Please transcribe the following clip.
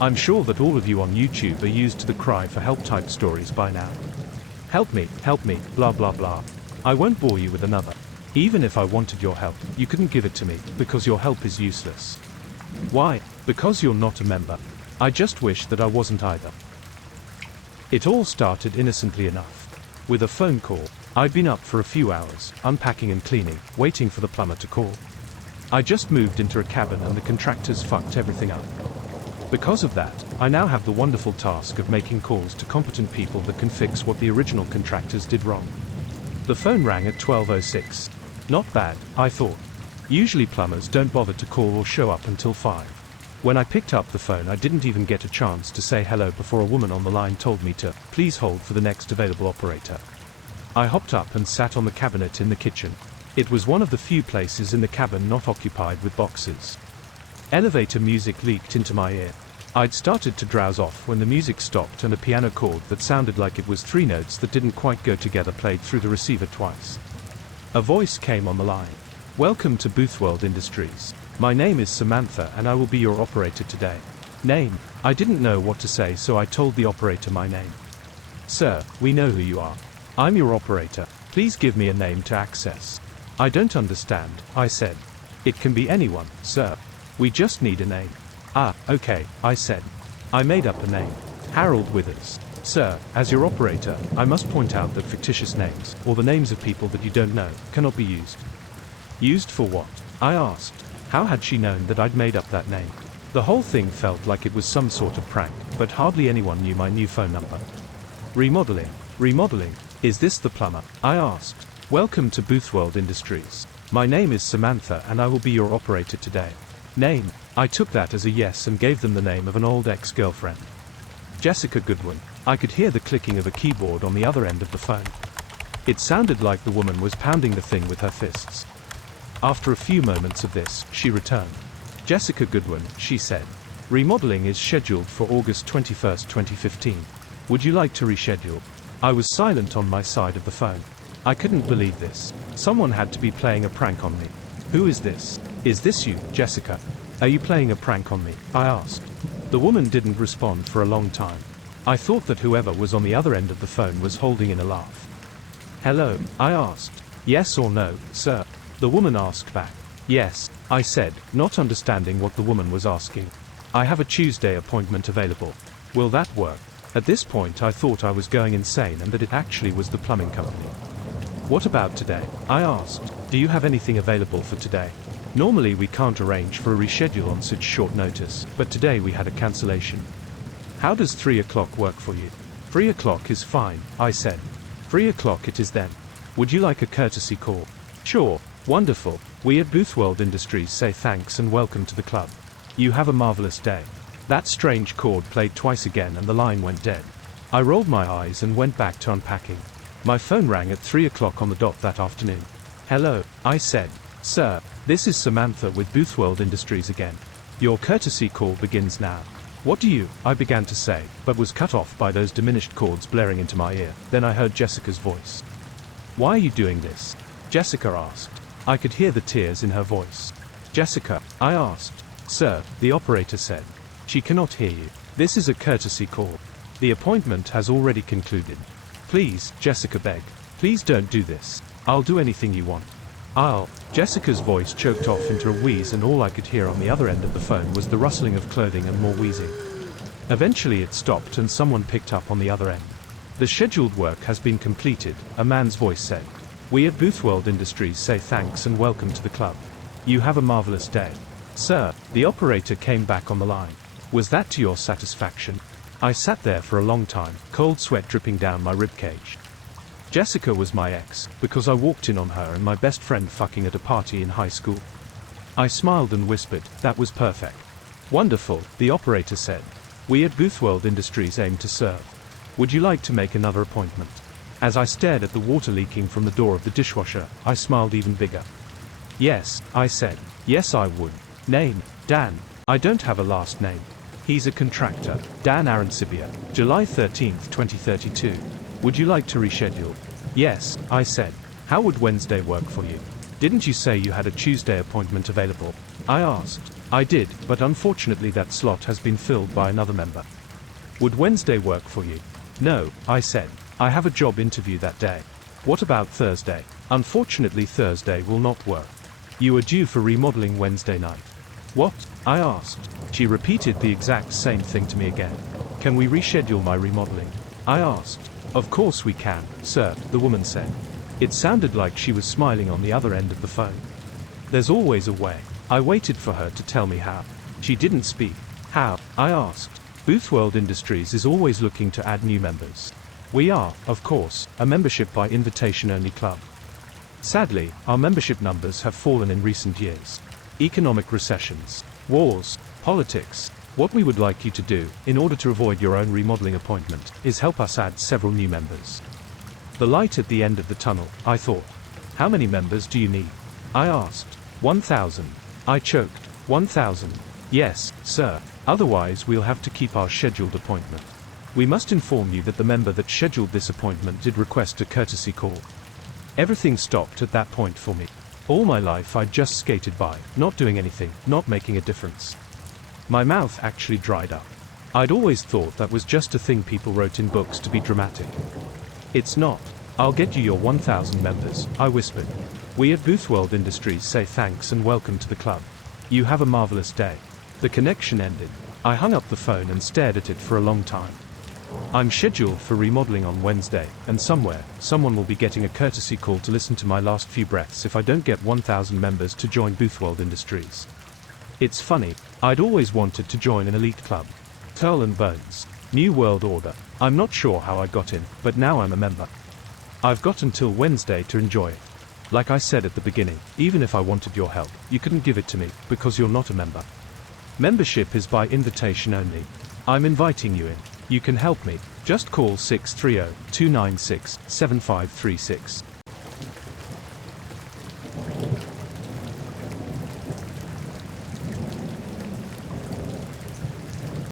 I'm sure that all of you on YouTube are used to the cry for help type stories by now. Help me, blah blah blah. I won't bore you with another. Even if I wanted your help, you couldn't give it to me, because your help is useless. Why? Because you're not a member. I just wish that I wasn't either. It all started innocently enough. With a phone call. I'd been up for a few hours, unpacking and cleaning, waiting for the plumber to call. I just moved into a cabin and the contractors fucked everything up. Because of that, I now have the wonderful task of making calls to competent people that can fix what the original contractors did wrong. The phone rang at 12:06. Not bad, I thought. Usually plumbers don't bother to call or show up until 5. When I picked up the phone, I didn't even get a chance to say hello before a woman on the line told me to please hold for the next available operator. I hopped up and sat on the cabinet in the kitchen. It was one of the few places in the cabin not occupied with boxes. Elevator music leaked into my ear. I'd started to drowse off when the music stopped and a piano chord that sounded like it was 3 notes that didn't quite go together played through the receiver twice. A voice came on the line. Welcome to Boothworld Industries. My name is Samantha and I will be your operator today. Name? I didn't know what to say, so I told the operator my name. Sir, we know who you are. I'm your operator. Please give me a name to access. I don't understand, I said. It can be anyone, sir. We just need a name. Ah, okay, I said. I made up a name. Harold Withers. Sir, as your operator, I must point out that fictitious names, or the names of people that you don't know, cannot be used. Used for what? I asked. How had she known that I'd made up that name? The whole thing felt like it was some sort of prank, but hardly anyone knew my new phone number. Remodeling. Remodeling. Is this the plumber? I asked. Welcome to Boothworld Industries. My name is Samantha and I will be your operator today. Name? I took that as a yes and gave them the name of an old ex-girlfriend. Jessica Goodwin. I could hear the clicking of a keyboard on the other end of the phone. It sounded like the woman was pounding the thing with her fists. After a few moments of this, she returned. Jessica Goodwin, she said. Remodeling is scheduled for August 21, 2015. Would you like to reschedule? I was silent on my side of the phone. I couldn't believe this. Someone had to be playing a prank on me. Who is this? Is this you, Jessica? Are you playing a prank on me? I asked. The woman didn't respond for a long time. I thought that whoever was on the other end of the phone was holding in a laugh. Hello, I asked. Yes or no, sir? The woman asked back. Yes, I said, not understanding what the woman was asking. I have a Tuesday appointment available. Will that work? At this point I thought I was going insane and that it actually was the plumbing company. What about today? I asked. Do you have anything available for today? Normally we can't arrange for a reschedule on such short notice, but today we had a cancellation. How does 3 o'clock work for you? 3 o'clock is fine, I said. 3 o'clock it is then. Would you like a courtesy call? Sure, wonderful. We at Boothworld Industries say thanks and welcome to the club. You have a marvelous day. That strange chord played twice again and the line went dead. I rolled my eyes and went back to unpacking. My phone rang at 3 o'clock on the dot that afternoon. Hello, I said. Sir, this is Samantha with Boothworld Industries again. Your courtesy call begins now. What do you? I began to say, but was cut off by those diminished chords blaring into my ear. Then I heard Jessica's voice. Why are you doing this? Jessica asked. I could hear the tears in her voice. Jessica, I asked. Sir, the operator said. She cannot hear you. This is a courtesy call. The appointment has already concluded. Please, Jessica begged. Please don't do this. I'll do anything you want. Jessica's voice choked off into a wheeze and all I could hear on the other end of the phone was the rustling of clothing and more wheezing. Eventually it stopped and someone picked up on the other end. The scheduled work has been completed, a man's voice said. We at Boothworld Industries say thanks and welcome to the club. You have a marvelous day. Sir, the operator came back on the line. Was that to your satisfaction? I sat there for a long time, cold sweat dripping down my ribcage. Jessica was my ex, because I walked in on her and my best friend fucking at a party in high school. I smiled and whispered, that was perfect. Wonderful, the operator said. We at Boothworld Industries aim to serve. Would you like to make another appointment? As I stared at the water leaking from the door of the dishwasher, I smiled even bigger. Yes, I said. Yes I would. Name, Dan. I don't have a last name. He's a contractor, Dan Arancibia, July 13, 2032. Would you like to reschedule? Yes, I said. How would Wednesday work for you? Didn't you say you had a Tuesday appointment available? I asked. I did, but unfortunately that slot has been filled by another member. Would Wednesday work for you? No, I said. I have a job interview that day. What about Thursday? Unfortunately Thursday will not work. You are due for remodeling Wednesday night. What? I asked. She repeated the exact same thing to me again. Can we reschedule my remodeling? I asked. Of course we can, sir, the woman said. It sounded like she was smiling on the other end of the phone. There's always a way. I waited for her to tell me how. She didn't speak. How? I asked. Boothworld Industries is always looking to add new members. We are, of course, a membership by invitation only club. Sadly, our membership numbers have fallen in recent years. Economic recessions, wars, politics. What we would like you to do, in order to avoid your own remodeling appointment, is help us add several new members. The light at the end of the tunnel, I thought. How many members do you need? I asked. 1,000. I choked. 1,000. Yes, sir. Otherwise we'll have to keep our scheduled appointment. We must inform you that the member that scheduled this appointment did request a courtesy call. Everything stopped at that point for me. All my life I just skated by, not doing anything, not making a difference. My mouth actually dried up. I'd always thought that was just a thing people wrote in books to be dramatic. It's not. I'll get you your 1,000 members, I whispered. We at Boothworld Industries say thanks and welcome to the club. You have a marvelous day. The connection ended. I hung up the phone and stared at it for a long time. I'm scheduled for remodeling on Wednesday, and somewhere, someone will be getting a courtesy call to listen to my last few breaths if I don't get 1,000 members to join Boothworld Industries. It's funny, I'd always wanted to join an elite club. Skull and Bones. New World Order. I'm not sure how I got in, but now I'm a member. I've got until Wednesday to enjoy it. Like I said at the beginning, even if I wanted your help, you couldn't give it to me, because you're not a member. Membership is by invitation only. I'm inviting you in. You can help me. Just call 630-296-7536.